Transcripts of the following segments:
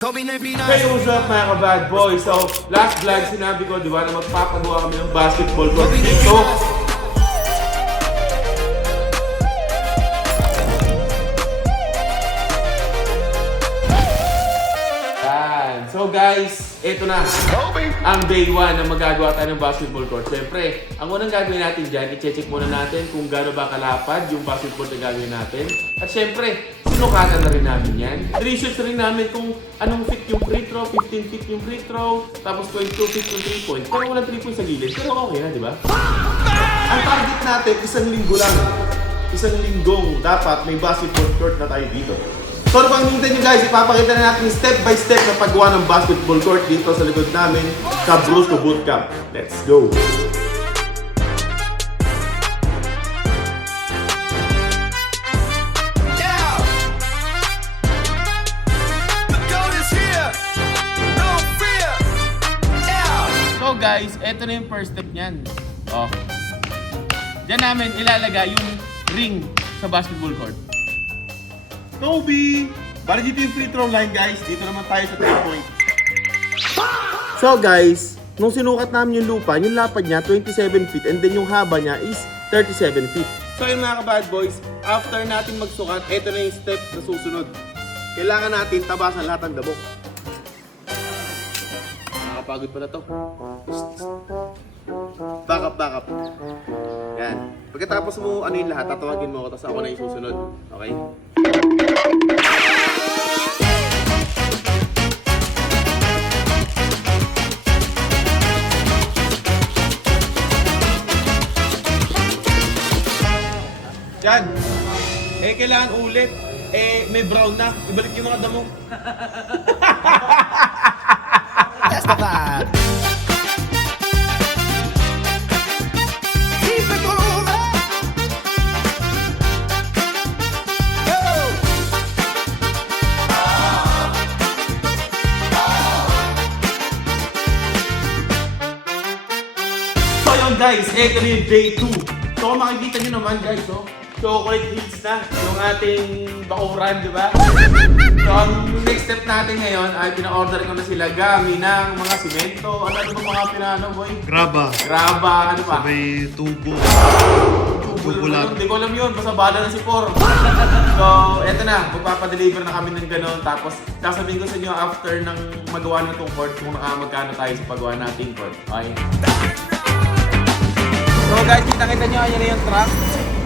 Hey, what's up mga ka-bad boys? So, last vlog sinabi ko, di ba, na magpapagawa kami ng basketball court dito. Yan. So guys, eto na. Ang day 1 na magagawa tayo ng basketball court. Siyempre, ang unang gagawin natin dyan, i-check muna natin kung gaano ba kalapad yung basketball na gagawin natin. At siyempre, sinukatan na rin namin yan. I-research rin namin kung anong fit yung free throw, 15 feet yung free throw, tapos 22 feet yung 3 points. Pero walang 3 points sa gilid, pero okay na, di ba? Ang target natin, isang linggo lang. Isang linggong dapat may basketball court na tayo dito. So ano pang hinihintay nyo guys, ipapakita na natin step by step na paggawa ng basketball court dito sa likod namin sa Brusco Bootcamp. Let's go! So guys, eto na yung first step niyan. Oh. Diyan namin ilalagay yung ring sa basketball court. Kobe! Bali dito yung free throw line guys, dito naman tayo sa 3 point. So guys, nung sinukat namin yung lupa, yung lapad niya 27 feet and then yung haba niya is 37 feet. So yun mga ka-bad boys, after natin magsukat, eto na yung step na susunod. Kailangan natin tabasan lahat ng dabok. Nakakapagod pala to. Back up. Yan. Pagkatapos mo ano yung lahat, tatawagin mo ako, tapos ako na yung susunod. Okay? Yan. Kailangan ulit. May brown na. Ibalik yung mga damo. That's the vibe. Keep it moving. Go. So yun guys, ito na yung day 2. So kung makikita nyo naman guys, oh, chocolate hills na yung ating bakuran, di ba? So ang next step natin ngayon ay pina-order ko na sila gami ng mga simento. Ano ba mga pinano boy? Graba. Ano pa? May tubo. Tubo lang. Hindi ko alam yun, basta bala na si Por. So, eto na, magpapadeliver na kami ng ganon. Tapos, sasabihin ko sa inyo after ng magawa na itong court kung magkano tayo sa paggawa nating court. Okay? So guys, kita nyo, ayan na yung truck.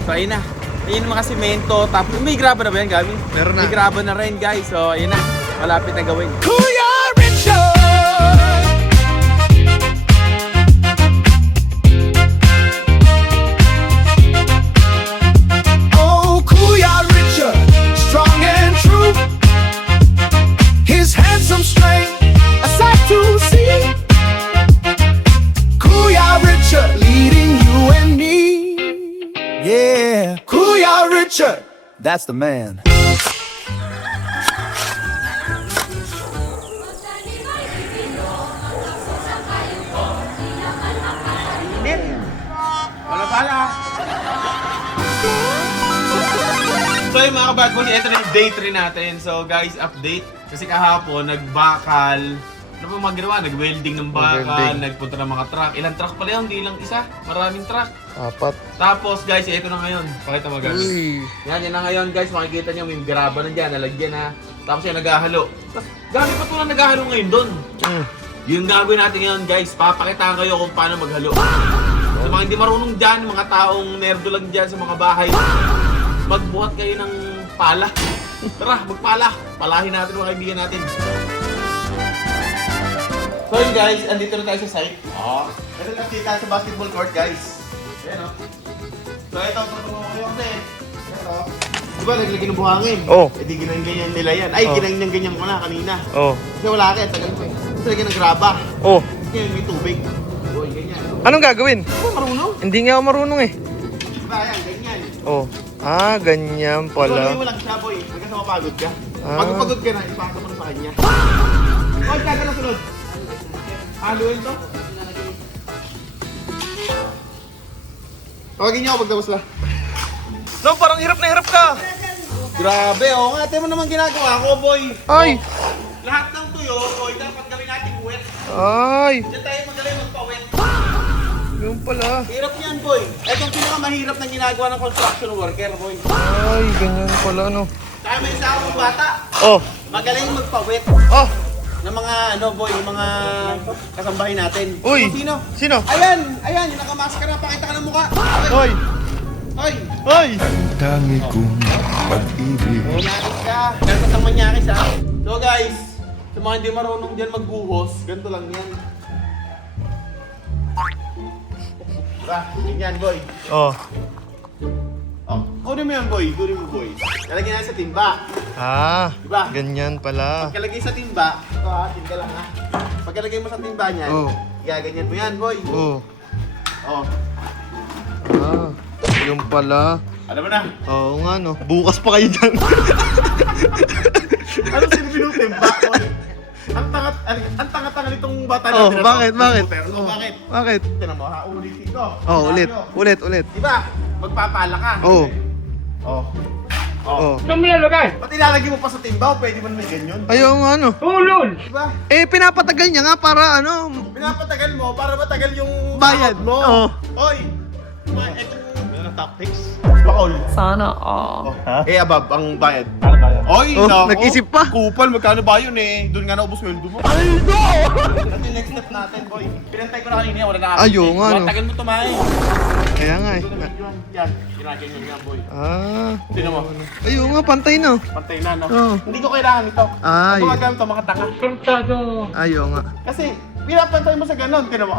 So ayun na. Ayun yung mga simento. Tapos may graba na ba yan, Gabi? Meron na. May graba na rin guys. So ayun na. Malapit na gawin. Kuya Richard. Oh, Kuya Richard, strong and true. His handsome strength, a sight to see. Kuya Richard, leading you and me. Yeah, Kuya Richard, that's the man. Pala. So yung mga kabad boys, ito na yung day 3 natin. So guys, update. Kasi kahapon, nagbakal. Ano ba mga ginawa? Nag-welding ng bakal, Nag-welding. nagpunta ng mga truck. Ilang truck pala yun? Hindi lang isa. Maraming truck. 4. Tapos guys, ito na ngayon. Pakita mo guys. Uy. Yan na ngayon guys. Makikita nyo, may graba na dyan. Nalagyan na. Tapos yan, naghahalo. Tapos, gamit pa ito na naghahalo ngayon doon. Yung gagawin natin ngayon guys, papakitaan kayo kung paano maghalo. Sa mga hindi marunong dyan, mga taong nerdo lang dyan sa mga bahay, magbuhat kayo ng pala. Tara, magpala. Palahin natin mga kaibigan natin. So yun guys, andito na tayo sa site. Ito na tayo sa basketball court guys. Ayan o. So ito, tutulungan ko kayo kasi. Ito. Diba naglagay ng buhangin? Oh. Eh di ginang-ganyan nila yan. Ay, Oh. ginang-ganyan ko na kanina. Oh. Kasi wala ka, tagal ko eh. Kasi lagyan ng graba. Oh. Ngayon may tubig. Uy, ganyan. Anong gagawin? Ako marunong. Hindi nga ako marunong eh. Diba yan, ganyan. Oh. Ah, ganyan So, lagyan pala. mo lang siya boy. Hanggang sa mapagod ka. Ah. Pag mapagod ka na, ipakita mo na sa kanya. Huwag ka na sunod. Haluin to. Tawagin niyo ako pagtapos na. No, parang hirap na hirap ka. Grabe, oh. Nga, mo naman ginagawa ko, boy. Ay! lahat ng tuyo, boy, dapat gawin natin wet. Ay, Diyan tayo magaling magpa-wet. yun pala. Hirap niyan, boy. Ito yung pinakamahirap na ginagawa ng construction worker, boy. Ay, ganyan pala, no. Kaya may isa akong bata, Oh, magaling magpa-wet oh, ng mga, ano, boy, yung mga kasambahin natin. uy. Sino? Sino? Ayan, ayan, yung nakamaskara, pakita ka ng mukha. Hoy, Hoy, hoy. Tangi kong pag-ibig. manyakis ka. Ganito ang manyakis, ha. So, guys, sa mga hindi marunong dyan magbuhos, ganito lang yan. Diba? Ganyan, boy. Oh, Oh, kunin mo yan, boy. Kunin mo, boy. Lalagyan natin sa timba. ah, Diba? ganyan pala. Pagkalagay sa timba, ito ha, timba lang ha. Pagkalagay mo sa timba niyan, Oh. gaganyan mo yan, boy. Oh, Oh, ah, yun pala. alam mo na. Oo nga, no. Bukas pa kayo dyan. Ano silbi ng timba, boy? Ang tanga-tanga nitong bata Oh, natin. bakit, bakit? Pero bakit? Bakit? Tinan mo ha, ulitin ko. Oh, ulit, Sinabi ko. ulit, ulit. Diba? Magpapala ka. Oh, Oh. oh. Ba't ilalagay mo pa sa timba o pwede mo na may ganyan? Ayaw nga, no. Diba? Eh, pinapatagal niya nga para ano. Pinapatagal mo para matagal yung Bayad. sahod mo. Oo. Oy! Ano tactics? Bakol. Sana all. Oh. Eh, abab, ang bayad. Oy, Oh, nako. nag-isip pa. Kupal, magkano ba yun eh? Doon nga naubos sweldo mo. Aldo! Kasi next step natin, boy. Pinantay ko na kanina, wala na Ayaw nga, no. Tagal mo tumahin. Kaya nga, eh. Yan, ginaganyan nga, boy. Ah, Sino mo? ayaw nga, pantay na. Pantay na, no? Oo. Hindi ko kailangan ito. Ay. Ang gagawin to, mga tanga. Ayaw nga. Kasi, pinapantay mo sa ganon. Tinan mo,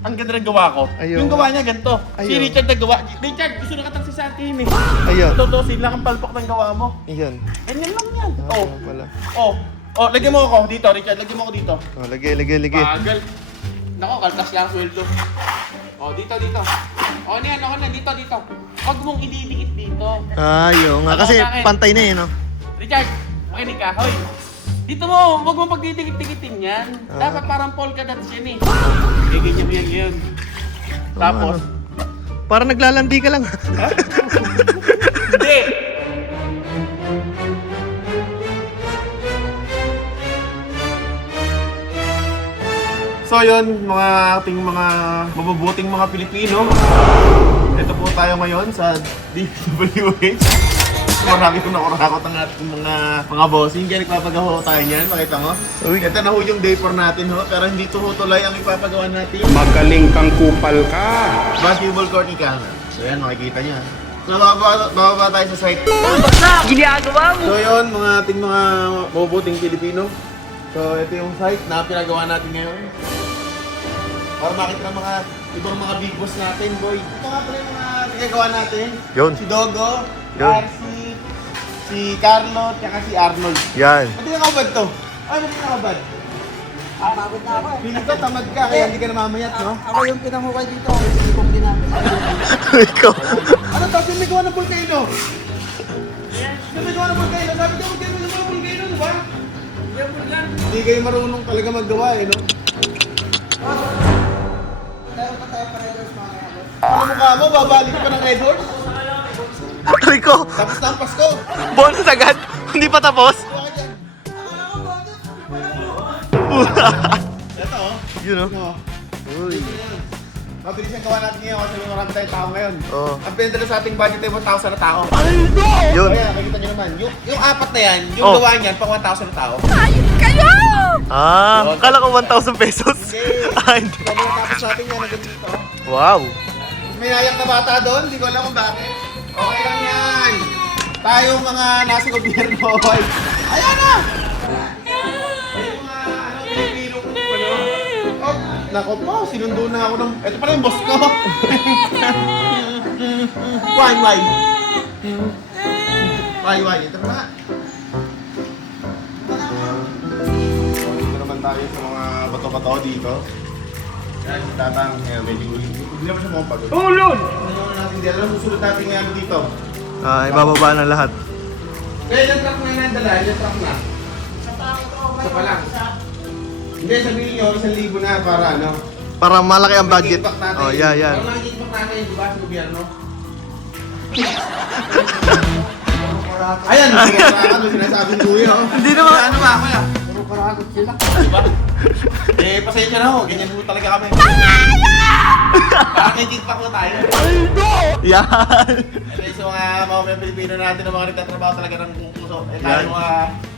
ang ganda ng gawa ko. Ayaw. Yung gawa niya, ganito. Si Ayaw. Richard nagawa. Richard, gusto nakatang si Santin eh. Ayaw. Totoo, sila ang palpak ng gawa mo. Iyan. Ganyan lang yan. Ah, Oh, pala. oh. Oh, lagyan mo ako dito, Richard. Lagyan mo ako dito. Oh, lagay, lagay, lagay. Bagal. Nako, kaltas lang ang sweldo. Oh, dito, dito. Oh, niyan, ako na, dito, dito. Huwag mong ididikit dito. Ayaw nga, kasi Bakit? pantay na, eh, no. Richard, makinig ka. Hoy, dito mo, huwag mong pagdidikit-dikitin yan. Ah. Dapat parang polka dots yan eh. Ganyan mo yan ngayon. Tapos, Para naglalandi ka lang. hindi! So yun, mga ating mga mabubuting mga Pilipino. Ito po tayo ngayon sa DWH. Marami kong nakurakot ang ating mga bossing. Kaya nagpapagawa tayo niyan, makita mo. Uy. Ito na ho yung day 4 natin ho, pero hindi to ho tuloy ang ipapagawa natin. Magaling kang kupal ka. Basketball court ni Kama. So yan, makikita niya. So bababa tayo sa site. Ginagawa mo! So yun, mga ating mga mabubuting Pilipino. So ito yung site na pinagawa natin ngayon. Para makita ng mga ibang mga big boss natin, boy. Ito nga pala yung mga pinagawa natin. Yun. Si Dogo, Yun. Darcy, si Carlo, tsaka si Arnold. Yan. Ba't di nakabad to? Ay, ba't di nakabad? Pagod na ako eh. Piling ko, tamad ka, kaya hindi ka namamayat, no? Ako yung pinamukay dito. Hindi kong ginagawa. Ikaw. Ano to? Sino may gawa ng volcano? Sino may gawa ng volcano? Sabi ko, magkano yung mga volcano, di ba? Hindi kayo marunong talaga maggawa, eh, no? Meron pa tayo paredos mga kaya. Ano mukha mo? Babalik ka ng Red Horse? Aray ko. Tapos na ang Pasko. Bonus agad. Hindi pa tapos. Gawa ka dyan. Ito, oh. Yun, no. Ano? Uy. Mabilis yung gawa natin ngayon kasi may marami tayong tao ngayon. Oo. Ang pinadala sa ating budget ay 1,000 na tao. Yun. Kaya, makikita nyo naman. Yung apat na yan, yung Oh. gawa niyan, pang 1,000 na tao. Ah, kala ko 1,000 pesos. Okay. Ah, hindi. So, mga tapos natin yan, hanggang dito. Wow. May nayak na bata doon, hindi ko alam kung bakit. Okay lang yan. Tayo mga nasa gobyerno, boy. Ayan na! Yung mga, Pilipino kung ano. Oh, nako po, sinundo na ako ng... Ito pala yung boss ko. Why? Why? Ito na. Dito naman tayo sa mga bato-bato dito. Yan, si Tatang. Ayan, medyo hindi naman siya mukhang pagod. Tulon! Ano natin dito? Ano susunod natin ngayon dito? Ah, ibababa na lahat. Kaya yung truck na nandala, yung truck na. Isa pa lang. Hindi, sabihin nyo, 1,000 na para ano. Para malaki ang budget. Mag-impact natin. Oh, yeah, yan. Para mag-impact natin, di ba, sa gobyerno? Ayan, sinasabi ko, sinasabing kuya. Oh. Hindi naman. Ano ba, kuya? Nakaragot sila. Diba? Eh, pasensya na ho. Ganyan po talaga kami. Packaging pa po tayo. Yan. Okay, so mga Pilipino natin na mga nagtatrabaho talaga ng buong puso. Eh, tayo mga,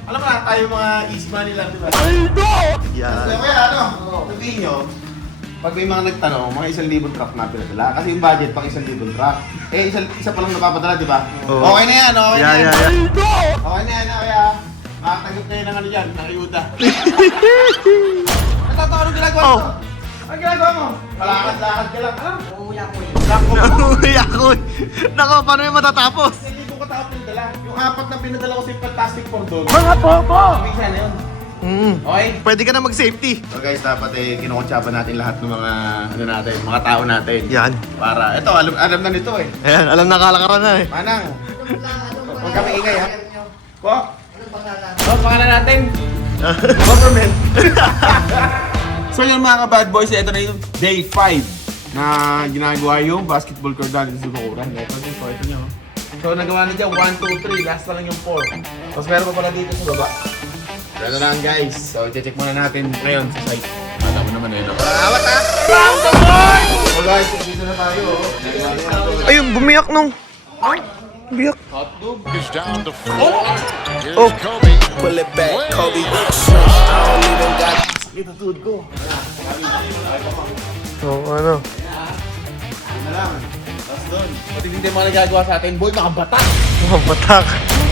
alam mo na, tayo mga easy money lang, di ba? Yan. So, kaya ano, sabihin nyo, pag may mga nagtanong, mga 1,000 truck na pinadala. Kasi yung budget pang 1,000 truck. Eh, isa pa lang napapadala, di ba? Oo. Okay na yan, okay na Yan, yan. yan, yan. Okay na yan, kaya makatagap kayo ng ano dyan, ng ayuda. Natatawa nung ginagawa Oh. mo? Ang ginagawa mo? Malakad-lakad ka lang. Ano? Umuya ko eh. Lako mo. Uy, ako. Nako, paano yung matatapos? Hindi ko katapos pinadala. Yung apat na pinadala ko sa Fantastic Four doon. Mga bobo! Ibig na yun. Mm. Okay? Pwede ka na mag-safety. So guys, dapat kinukutsaba natin lahat ng mga ano natin, mga tao natin. Yan. Para, ito, alam na nito eh. Ayan, alam na kalakaran na eh. Manang, huwag kami ingay ha. Po? Anong pangalan? Oh, pangalan natin. Government. So yun mga ka-bad boys, ito na yung day 5 na ginagawa yung basketball court natin sa Subakuran. Ito nyo. So nagawa na dyan, 1, 2, 3, last na lang yung 4. Tapos meron pa pala dito sa baba. Ito lang guys, so check muna natin ngayon sa site. Alam mo naman eh, no? Awat ha! So guys, dito na tayo. Ayun, bumiyak nung. Biyak. Hotdog. Oh. Pull it back, Kobe. Ito tuhod ko. Oh, ano? Yun na lang. Tapos doon. Pati hindi mga nagagawa sa atin, boy, mga bata. Mga batak.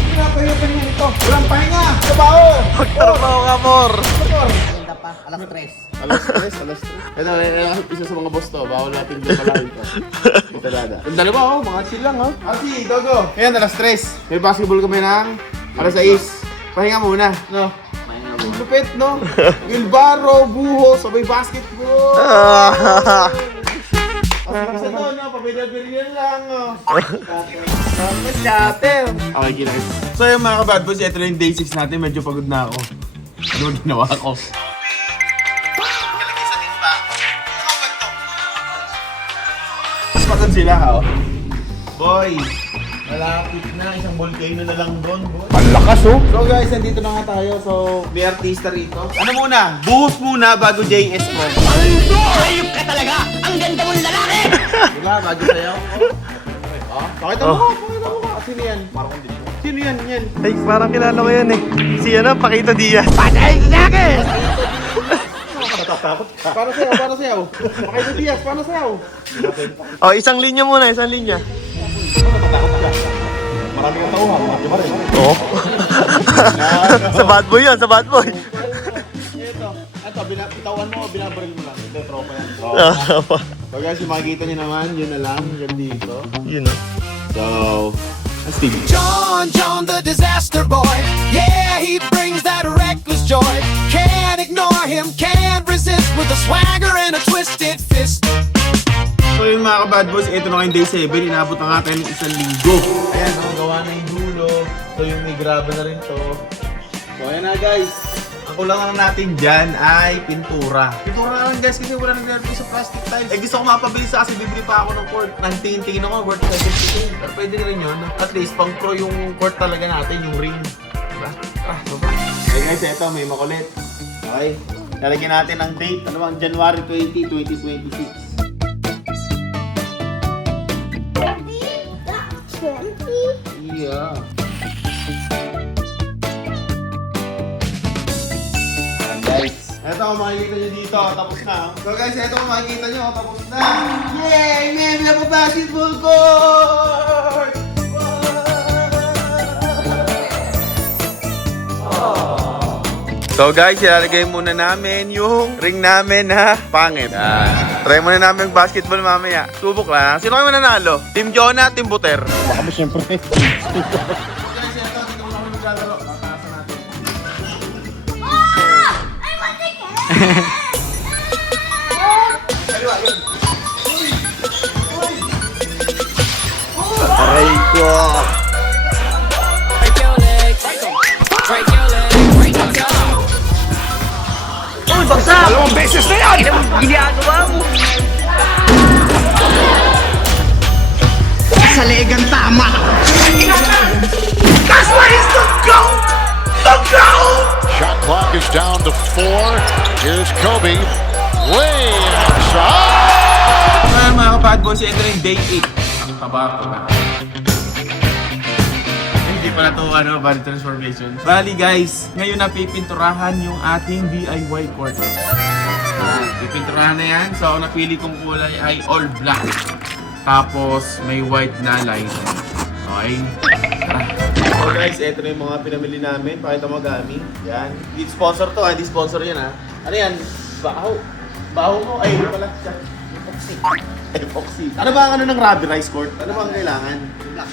Pinapahipan niya ito. Walang pahinga! Trabaho! Magtrabaho ka, Mor. Maganda pa. Alas 3. Alas 3. Ito, isa sa mga boss to. Bawal natin yung palawin to. Ito dada. Yung dalawa, oh, mga chill lang, oh. Archie, Dogo. Ngayon, alas 3. May basketball kami ng alas 6. Pahinga muna, no? Ang lupit, no? Wilbaro, buho, sabay basketball. Kasi to, no? Pabidal-bidal lang, oh. Tapos scatter. Okay, guys. So yung mga ka-bad boys, ito na yung day 6 natin. Medyo pagod na ako. Ano ang ginawa ko? Mas pagod sila, ha? Oh. Boy, malapit na. Isang volcano na lang doon, boy. Ang lakas oh. So guys, nandito na nga tayo. So, may artista rito. Ano muna? Buhos muna bago JS mo. Ayup ka talaga! Ang ganda mong lalaki! Diba? Bago sayaw. Oh, pakita mo ka. Pakita mo ka. Sino yan? Sino yan? Yan. Ay, parang kilala ko yan eh. Si ano, Paquito Diaz. Patay sa akin! Paano sayaw? Paano sayaw? Pakita Diaz, paano sayaw? Oh, isang linya muna, isang linya. Marami kang tauhan, di ba rin? Oo. Sa bad boy yan, sa bad boy. Ito, bitawan mo, binabaril mo lang. Ito, tropa yan. Ah, So guys, yung makikita nyo naman, yun na lang. Yan dito. Yun oh. So, that's TV. John the disaster boy. Yeah, he brings that reckless joy. Can't ignore him, can't resist with a swagger and a twisted fist. So yung mga ka-bad boys, ito na kayong day 7. Inabot na nga tayo ng 1 linggo. Ayan, gawa na yung dulo. So yung may graba na rin to. So ayan na guys. Ang kulangan natin dyan ay pintura. Pintura na lang guys kasi wala naglalagay sa plastic tiles. Eh gusto ko mapabilis kasi bibili pa ako ng court. Nang-tingin ako, worth 70k. Pero pwede rin yun. At least pang pro yung court talaga natin, yung ring. Diba? So okay guys, ito may makulit. Okay. Lalagyan natin ang date. Ano bang January 20, 2026. Yeah. Ayan guys. Ito kung makikita nyo dito, tapos na. So guys, ito kung makikita nyo, tapos na. Yay! May basketball court! So guys, ilalagay muna namin yung ring namin na pangit. Try muna namin yung basketball mamaya. Subok lang. Sino kayo mananalo? Team Jonah, Team Buter? Baka mo siyempre. Guys, ito, dito mo lang maglalaro. Tatasan natin. Kaliwa, yun. Aray ko. Uy, bagsak! Dalawang beses na yan! Ginagawa mo! Sa leeg ang tama. That's why he's the GOAT! Shot clock is down to 4. Here's Kobe. Way outside. Mga bad boys, ito na yung day 8. Ang taba ko na. Hindi pala ito, body transformation. Bali guys, ngayon na pipinturahan yung ating DIY court. Pipinturahan na yan. So, ang napili kong kulay ay all black. Tapos, may white na line. Okay? So guys, ito na yung mga pinamili namin. Pakita mo Gami. Yan. Hindi sponsor to, hindi sponsor yan ha. Ano yan? Baho. Baho mo? Ay, ano pala? Epoxy. Epoxy. Ano ba ang ng rubberized court? Ano ba ang kailangan? Black.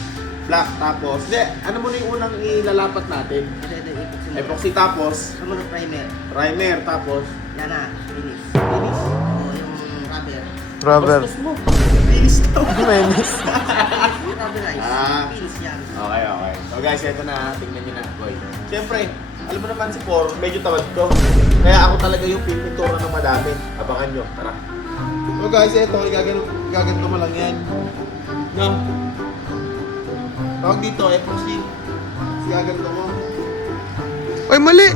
Black. Tapos, hindi. Ano mo na yung unang ilalapat natin? Ito, Epoxy tapos, Sumunod primer. primer tapos, Yan na. Finish. finish. Oo, yung rubber. Rubber. Bastos mo. Finish daw. Menis. Yung rubberized. Ah. Finish yan. Okay, okay. So guys, ito na. Tingnan nyo na, boy. Siyempre, alam mo naman si Por, medyo tamad ko. Kaya ako talaga yung pintura ng madami. Abangan nyo. Tara. So guys, ito. Igaganto mo lang yan. No? Tawag dito, epoxy. Igaganto mo. Ay, mali!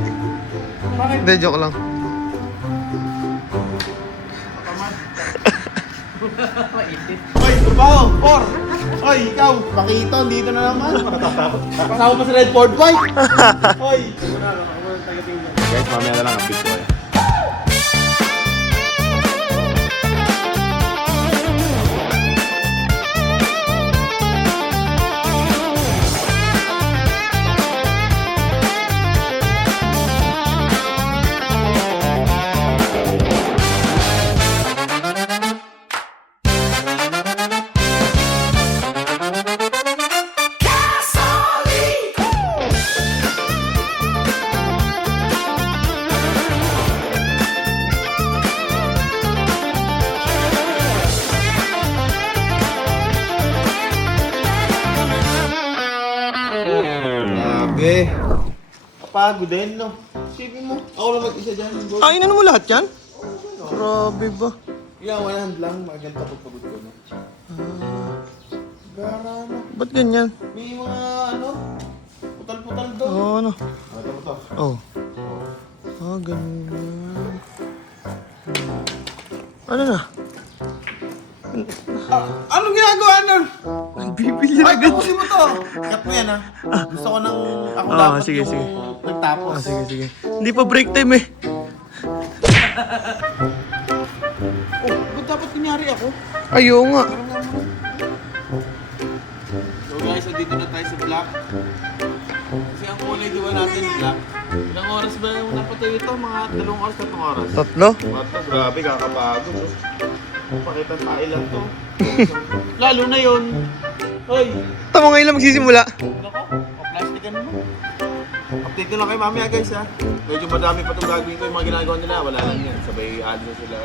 Hindi, joke lang. Hoy, trabaho! Por! Hoy, ikaw! Pakito, dito na naman. Kasama pa sa Red Ford Bike! Hoy! Guys, mamaya na lang ang picture. Grabe. Kapagod din, no? Sipin mo, ako lang mag-isa dyan. Ay, mo lahat yan? Grabe ba? Yeah, one hand lang. Maganda pagpagod ko, no? Gara, no? Ba't ganyan? May mga, putal-putal doon. Oo, ano? Ito mo to. Oh. Ah, ganyan. Ano na? Anong ginagawa nun? Nagbibili Ay, agad. tapusin mo to! Cut mo yan, ha? Gusto ko nang ako Ah, dapat sige, yung sige. nagtapos. Ah, sige, sige. Hindi pa break time eh. Oh, ba't dapat kunyari ako? Ayaw nga. So guys, dito na tayo sa black. Kasi ang kulay diba natin black. Ilang oras ba yung napatay ito? Mga 2 oras, 3 oras. Tatlo? Mato, grabe, kakapagod. Pakita tayo lang to. Lalo na yun. Hoy, Tama ngayon lang magsisimula. nako, plastikan mo. Update ko lang kayo mamaya guys ha. Medyo madami pa itong gagawin ko yung mga ginagawa nila. Wala lang yan. Sabay add na sila.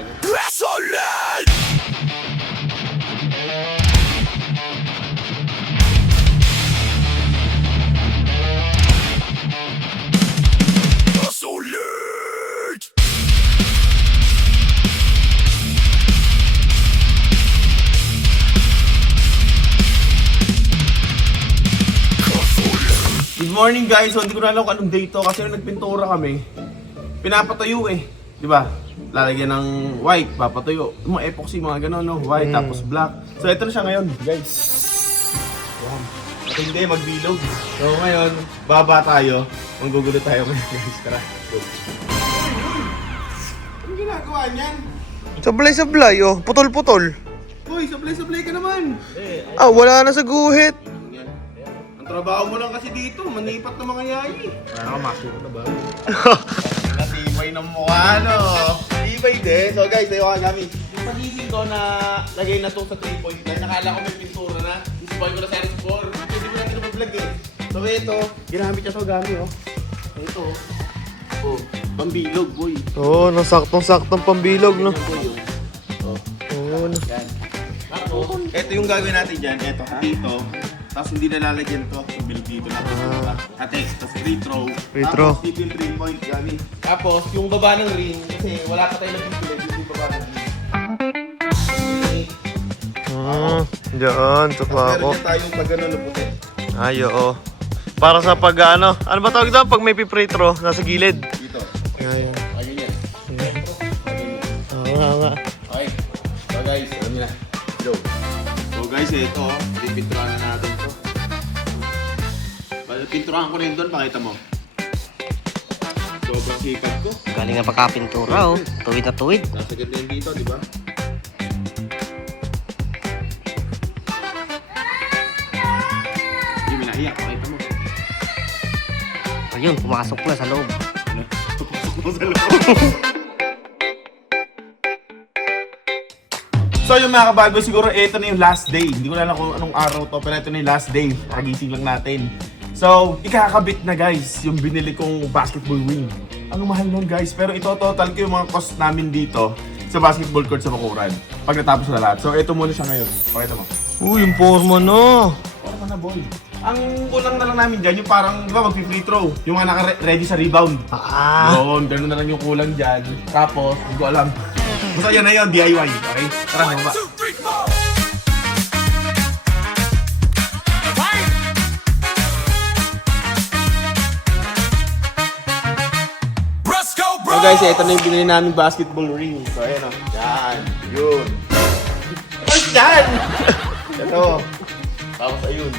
Good morning guys! So hindi ko na alam kung anong day to kasi nung nagpintura kami, pinapatuyo eh. Di ba? Lalagyan ng white, papatuyo. Yung mga epoxy, mga gano'n, no? White, tapos black. So ito na siya ngayon, guys. Yan. At hindi, magbilog. So ngayon, baba tayo. Manggugulo tayo ngayon guys. Tara, go. Anong ginagawa niyan? Sablay-sablay oh. Putol-putol. Uy, sablay-sablay ka naman! Ah, wala na sa guhit. Yan. Ang trabaho mo lang kasi dito, manipat ng mga yayi. Ano ka, master na ba? Natibay ng mukha, no? Tibay din. So guys, tayo ka gamit. Yung pagising ko na lagay na to sa 3.9, nakala ko may pintura na. Ispoil ko na sa RS4. Hindi mo natin na-vlog eh. So ito, ginamit niya to gamit, oh. Ito, oh, pambilog, boy. Oo, nasaktong-saktong pambilog, no? Yan, boy, oh. Oo, no. Yan. Tapos, ito yung gagawin natin dyan. Ito, dito. Tapos hindi nalalagyan to. So, bilog dito na. Katex. Tapos retro. Retro. Tapos dito yung 3-point gani. Tapos, yung baba ng ring. Kasi wala pa tayo nagpipilay. Dito yung baba ng ring. Diyan, sa Tapos pako. meron dyan tayong pag gano'n na puti. Ay, oo. Para sa pag ano ba tawag doon pag may free throw nasa gilid? Dito. Ayun. Ah, ganyan. Oo nga. Okay. So guys, alam niyo na. Go. So guys, ito, pipinturahan na natin to. Pinturahan ko na yun doon, pakita mo. Sobrang sikat ko. Galing nga pagkapintura, oh. Tuwid na tuwid. Nasa ganda yun dito, di ba? Hindi mo naiyak, pakita mo. Ayun, pumasok na sa loob. Papasok mo sa loob. So yung mga kabago, siguro ito na yung last day. Hindi ko na alam kung anong araw to, pero ito na yung last day. Pagising lang natin. So, ikakabit na guys, yung binili kong basketball wing. Ang mahal nun guys, pero ito total ko yung mga cost namin dito sa basketball court sa Bakuran. Pag natapos na lahat. So, ito muna siya ngayon. Pakita mo. Uy, yung forma no. Parang na boy. Ang kulang na lang namin dyan, yung parang, di ba, mag-free throw. Yung mga naka-ready sa rebound. Yun, ganun na lang yung kulang dyan. Tapos, hindi ko alam. Basta yan na yun, DIY. Okay? Tara, baba. So guys, ito na yung binili namin basketball ring. So ayan o. Yan. Yun. Tapos yan! Ito. Tapos ayun.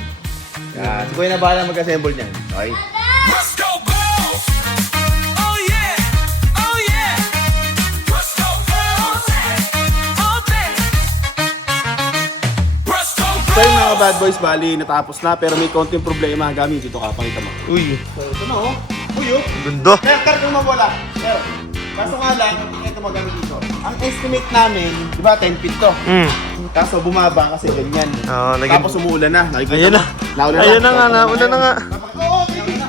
Yan. Si Boy na bahala mag-assemble niyan. Okay? Let's go, girls! Oh yeah! Oh yeah! Let's go, girls! All day! Let's go, So yung mga bad boys, bali, natapos na. Pero may konting problema gamit. Dito ka, pakita mo. Uy, So ito na oh. Uy oh. ganda. Kaya kung mawala. Pero, kaso nga lang, ito magamit dito. Ang estimate namin, di ba, 10 feet to. Kaso bumaba kasi ganyan. Oo, naging- Tapos umuulan na. Nakikita Ayan mo? na. Naulan Ayan na nga, naulan na nga. Oo, tingnan na.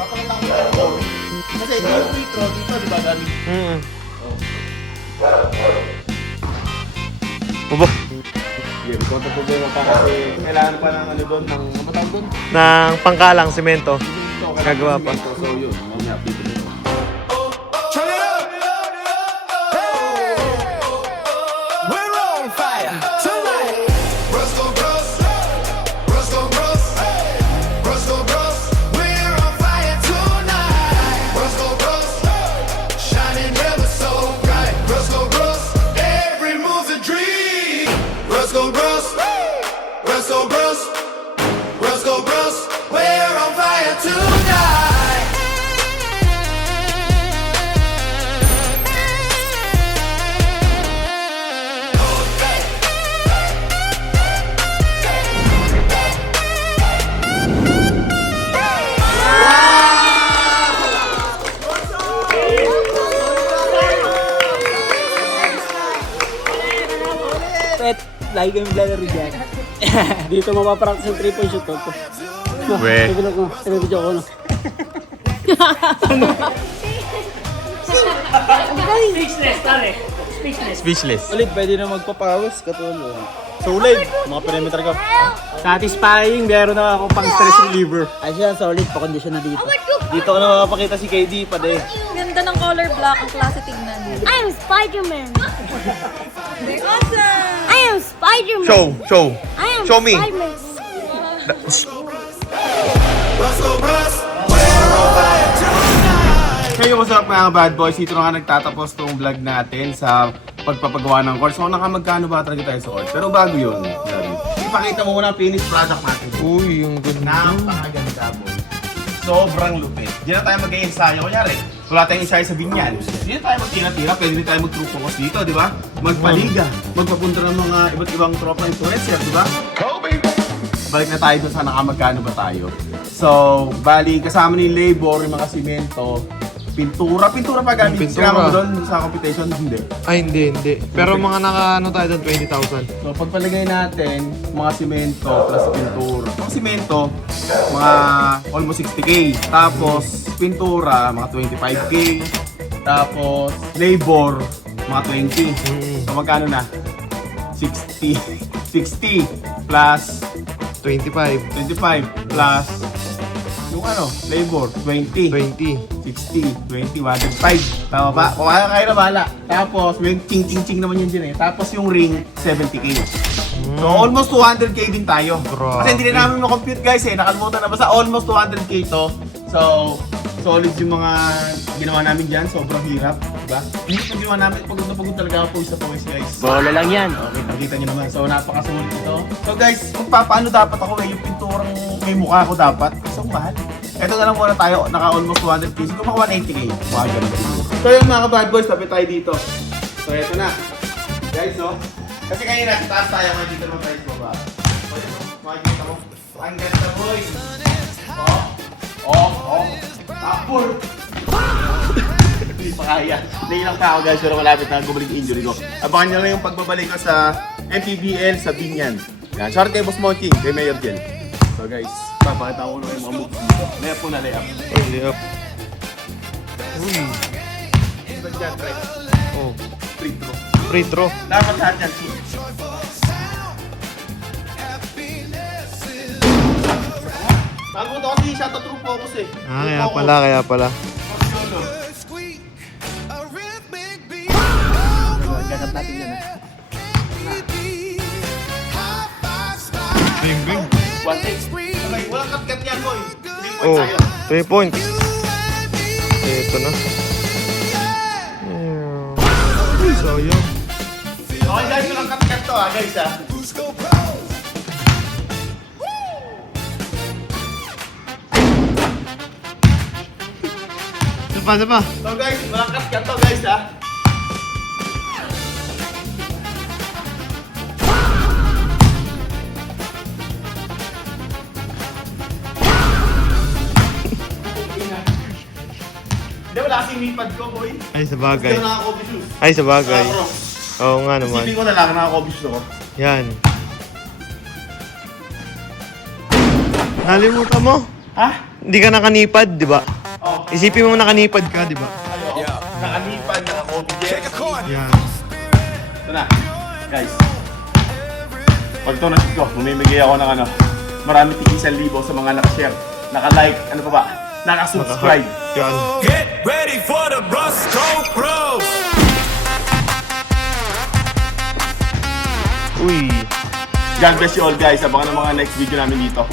Papakita ko na ito. Kasi ito yung free throw dito, di ba, dami? Aba, Yeah, may konting problema pa kasi kailangan pa ng ano doon, ng ano tawag doon? ng pangkalang semento. Ito, Gagawa pa. So yun, mamaya update ko. Turn it up! We're on fire tonight! Brusco Bros! Brusco Bros! Brusco Bros! We're on fire tonight! Brusco Bros! Shining ever so bright! Brusco Bros! Every move's a dream! Brusco Bros! Brusco Bros! Brusco Bros! We're on fire tonight! Pet, lagi kami vlogger dyan. Dito mapapractice yung 3-point shoot ko. We. Sabi ko ko, no? Speechless, tare. Speechless. Speechless. Ulit, pwede na magpapawis katulad. Solid, mga perimeter ka. Satisfying, meron na ako pang stress reliever. Ay siya, solid, pa-condition na dito. Dito ka na makapakita si KD pa de. Ganda ng color black, ang klase tignan. I am Spider-Man. Awesome! I am Spider-Man. Show. I am Show me. Spider-Man. Brusco Bros! We're on fire tonight! Kayo, masarap mga bad boys. Dito na nga nagtatapos tong vlog natin sa pagpapagawa ng course. So, magkano ba talaga tayo sa course? Pero bago yun, Larry, ipakita mo muna ang finished product natin. Uy, yung ganda. Napakaganda po. Sobrang lupit. Di na tayo mag-i-ensayo. Kunyari, wala tayong ensayo sa binyan. Di na tayo magtira-tira. Pwede din tayo mag-true focus dito, di ba? Magpaliga. Magpapunta ng mga iba't ibang tropa influencer, di ba? Balik na tayo dun sa nakamagkano ba tayo. So, bali, kasama ni labor, yung mga simento, pintura pa gamit. Pintura. Sinama mo doon sa competition? Hindi. Ay, hindi. Pero mga naka-ano tayo doon, 20,000. So, pagpalagay natin, mga simento plus pintura. Yung simento, mga almost 60k. Tapos, pintura, mga 25k. Tapos, labor, mga 20. So, magkano na? 60. 60 plus 25. 25 plus yung ano, labor, 20. 20. 60, 20, 105. Tama ba? Kung kayo na bahala. Tapos, may ching naman yun din eh. Tapos yung ring, 70k. So almost 200k din tayo. Grabe. Kasi hindi na namin ma-compute guys eh. Nakalimutan na basta almost 200k to. So solid yung mga ginawa namin dyan. Sobrang hirap. Diba? Hindi pa ginawa namin. Pagod na pagod talaga ako sa pawis guys. Bola lang yan. Okay, nakita nyo naman. So napakasulit ito. So guys, paano dapat ako eh? Yung pinturang may mukha ko dapat. So mahal. Ito na lang muna tayo. Naka almost 200k. Siguro maka 180k. Mukha ganun. So yung mga bad boys, tabi tayo dito. So ito na. Guys, oh. Kasi kanina, sa taas tayo, ngayon dito naman tayo sa baba. So, yun, oh. Makikita mo. Ang ganda, boys. Tapol. Hindi pa kaya. Nailang pa ako, guys, pero malapit na gumaling injury ko. Abangan nyo lang yung pagbabalik ko sa MPBL sa Binyan. Yan. Shoutout kay Boss Monching, kay Mayor Jen. So, guys, papakita ko na yung mga moves dito. Layup po na, layup. Layup. Uy. Ito dyan, Trey. Oh. Free throw. Free throw. Dapat lahat yan, team. Nakalimutan ko kasi shot at true focus eh. Kaya pala. Ganap natin yan. Bing, bing. 1-6. Walang cut-cut yan, boy. 3 points Oh, tayo. 3 points. Ito na. Sayang. Okay guys, walang cut-cut to guys ha. Sapa. So guys, walang cut-cut to guys ha. Hindi, wala kasing mipad ko, boy. Ay, sa bagay. Hindi ko naka-coffee shoes. Ay, sa bagay. Naka-crocs. Oo nga naman. Isipin ko na lang, naka-coffee shoes ako. Yan. Nalimutan mo? Ha? Hindi ka nakanipad, di ba? Oh. Isipin mo nakanipad ka, di ba? Naka-mipad, naka-coffee jersey. Yan. Ito na, guys. Pag ito na-shoot ko, mamimigay ako ng marami tig 1,000 sa mga naka-share, naka-like, ano pa ba? Naka-subscribe. Yan. Get ready for the Brusco Bros. Uy. God bless you all guys. Abangan ang mga next video namin dito.